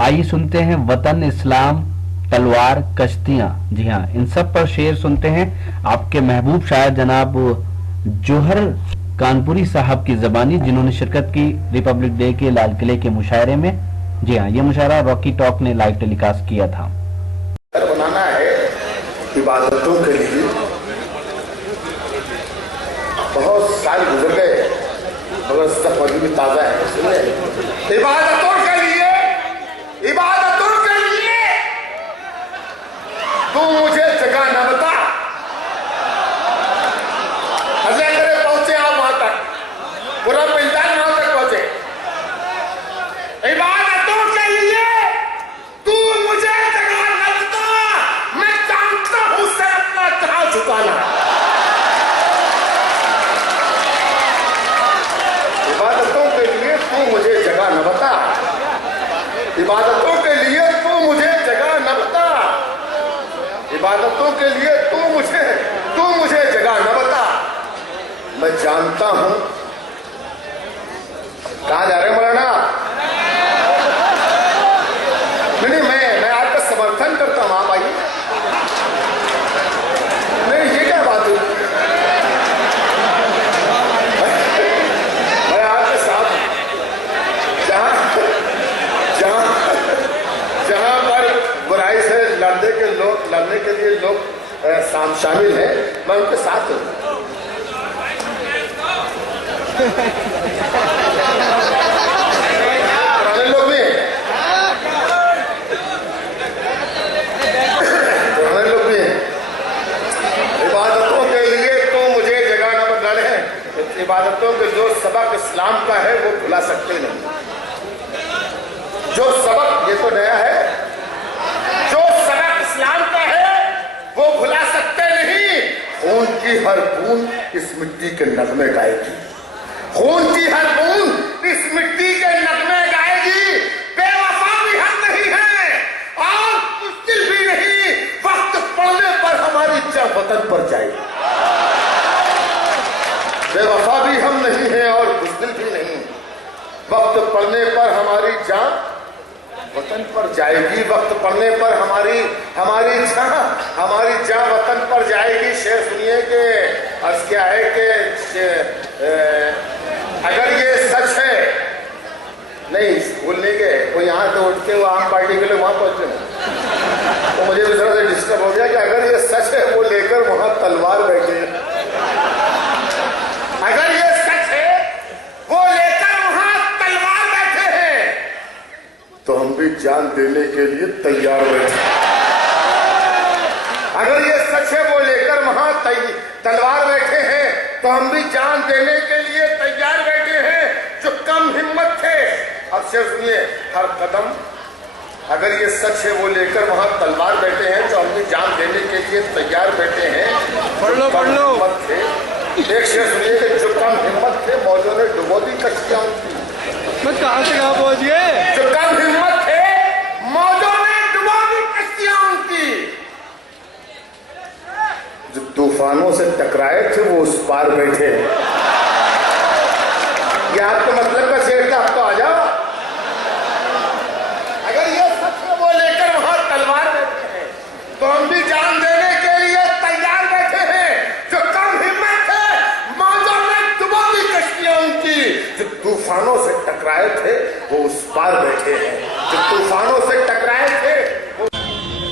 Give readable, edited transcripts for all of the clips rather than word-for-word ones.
आइए सुनते हैं वतन, इस्लाम, तलवार, कश्तियां। जी हाँ, इन सब पर शेर सुनते हैं आपके महबूब शायर जनाब जोहर कानपुरी साहब की जबानी, जिन्होंने शिरकत की रिपब्लिक डे के लाल किले के मुशायरे में। जी हाँ, ये मुशायरा रॉकी टॉक ने लाइव टेलीकास्ट किया था। बनाना है इबादतों के लिए। बहुत साल गुजर गए मगर सब अभी भी ताजा है। सुनिए, इबादतों के लिए तू मुझे जगह न बता। अजय करे पहुंचे आप वहां तक, पूरा मैदान वहां तक पहुंचे। इबादतों के लिए तू मुझे जगह न बता, मैं जानता हूं से अपना कहां झुकाना। इबादतों के लिए तू मुझे जगह न बता, इबादतों के लिए तू मुझे जगह न बता, इबादतों के लिए तू मुझे जगह न बता। मैं जानता हूं कहां जा रहे मौलाना। नहीं, मैं आपका समर्थन करता हूं। आप आइए। नहीं, ये क्या बात हुई? मैं आपके साथ जहां पर बुराई से लड़ने के लिए लोग शामिल हैं, मैं उनके साथ हूं। पुराने लोग भी हैं, इबादतों के लिए तो मुझे जगह न बदलाने हैं। इबादतों के जो सबक इस्लाम का है वो भुला सकते नहीं। जो सबक, ये तो नया है, जो सबक इस्लाम का है वो भुला सकते नहीं। खून की हर बूंद इस मिट्टी के नगमे गाएगी, खून की हर बूंद इस मिट्टी के नगमे गाएगी। बेवफा भी हम नहीं हैं और मुश्किल भी नहीं, वक्त पड़ने पर हमारी जान वतन पर जाएगी। बेवफा भी हम नहीं हैं और मुश्किल भी नहीं, वक्त पड़ने पर हमारी जान वतन पर जाएगी। वक्त पड़ने पर हमारी जान वतन पर जाएगी। शेर सुनिए कि अर्ज क्या है कि अगर ये सच है, नहीं बोलने के वो यहाँ तो उठ के वो आम पार्टी के लोग वहां पहुंचे, तो मुझे भी जरा से डिस्टर्ब हो गया कि अगर ये सच है वो लेकर वहां तलवार बैठे। अगर ये सच है वो लेकर वहां तलवार बैठे हैं, तो हम भी जान देने के लिए तैयार बैठे। अगर ये सच है वो लेकर वहां तलवार बैठे हैं, तो हम भी जान देने के लिए तैयार बैठे हैं। जो कम हिम्मत थे, अब शेर सुनिए, हर कदम, अगर ये सच है वो लेकर वहां तलवार बैठे हैं, तो हम भी जान देने के लिए तैयार बैठे हैं। पढ़ लो थे। एक शेर सुनिए कि जो कम हिम्मत थे मौजों ने डुबो दी कश्तियां उनकी। मैं कहां से कहां पहुंच गए? जो कम हिम्मत थे मौजों ने डुबो दी कश्तियां उनकी। जो तूफानों से टकराए थे वो उस पार बैठे। ये आपके मतलब का शेर था, आप तो आ जाओ। अगर ये सच है वो लेकर वहां तलवार बैठे हैं, तो हम भी जान देने के लिए तैयार बैठे हैं। जो कम हिम्मत है मौजों में डुबो दी कश्तियां उनकी। जो तूफानों से टकराए थे वो उस पार बैठे हैं। जो तूफानों से टकराए थे।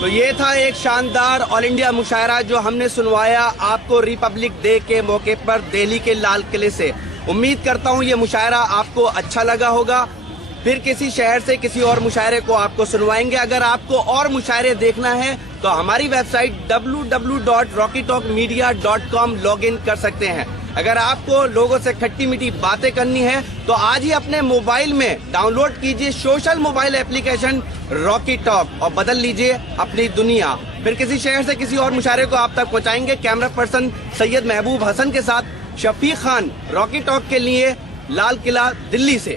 तो ये था एक शानदार ऑल इंडिया मुशायरा जो हमने सुनवाया आपको रिपब्लिक डे के मौके पर दिल्ली के लाल किले से। उम्मीद करता हूँ ये मुशायरा आपको अच्छा लगा होगा। फिर किसी शहर से किसी और मुशायरे को आपको सुनवाएंगे। अगर आपको और मुशायरे देखना है तो हमारी वेबसाइट www.rockytalkmedia.com लॉगिन कर सकते हैं। अगर आपको लोगों से खट्टी मीठी बातें करनी है तो आज ही अपने मोबाइल में डाउनलोड कीजिए social mobile application Rocky talk और बदल लीजिए अपनी दुनिया। फिर किसी शहर से किसी और मुशायरे को आप तक पहुंचाएंगे। कैमरा पर्सन सैयद महबूब हसन के साथ शफीक खान, रॉकी टॉक के लिए, लाल किला, दिल्ली से।